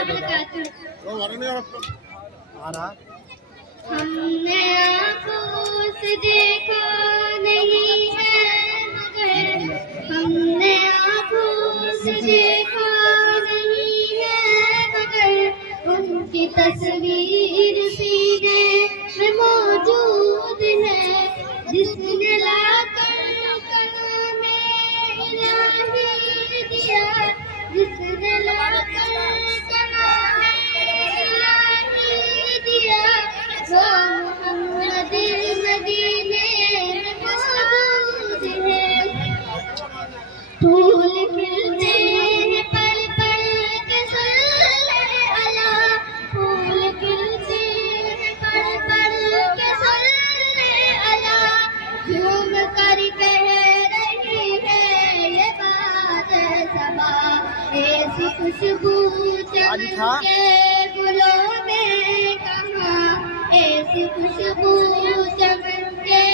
وبرکاتہ۔ ہم نے آنکھوں سے دیکھا نہیں ہے مگر، ہم نے آنکھوں سے دیکھا نہیں ہے مگر، ان کی تصویر سینے میں موجود ہے، جس نے لا کر کلام الہی دیا، جس نے لا کر کلام الہی دیا، وہ محمد مدینے میں موجود ہے۔ پھول کھلتے ہیں پل پل کے صلی علی، پھول کھلتے ہیں پل پل کے صلی علی، جھوم کر کہہ رہی ہے یہ بات صبا، ایسی خوشبو چمکے گلوں میں کہاں، ایسی خوشبو چمکے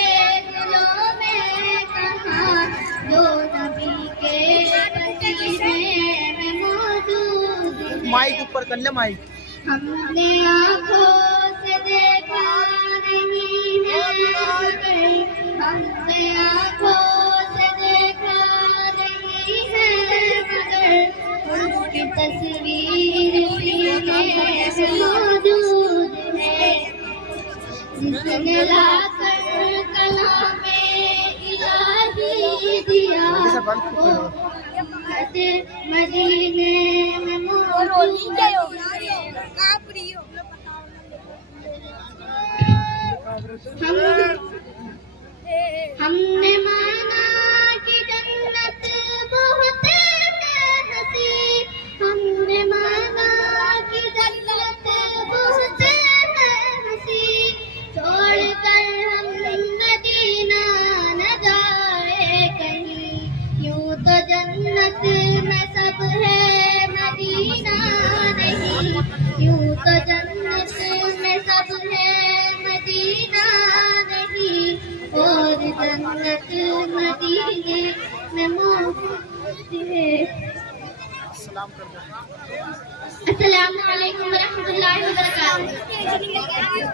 گلوں میں کہاں، جو نبی کے پسینے میں موجود ہے۔ مائک اوپر کر لے مائک۔ ہم نے آنکھوں سے دیکھا نہیں ہے مگر، ہم نے آنکھوں سے دیکھا نہیں ہے مگر، ان کی تصویر سینے میں موجود ہے، جس نے لا کر کلام الہی دیا، وہ محمد مدینے میں موجود ہے۔ ہم نے مانا کہ جنت بہت ہے ہنسی، ہم نے مانا کہ جنت بہت ہے ہنسی، چھوڑ کر ہم مدینہ نہ جائے کہیں، یوں تو جنت میں سب ہے مدینہ نہیں، یوں تو جنت میں سب ہے مدینہ نہیں، اور جنت مدینے میں موجود ہے۔ السلام علیکم ورحمۃ اللہ وبرکاتہ۔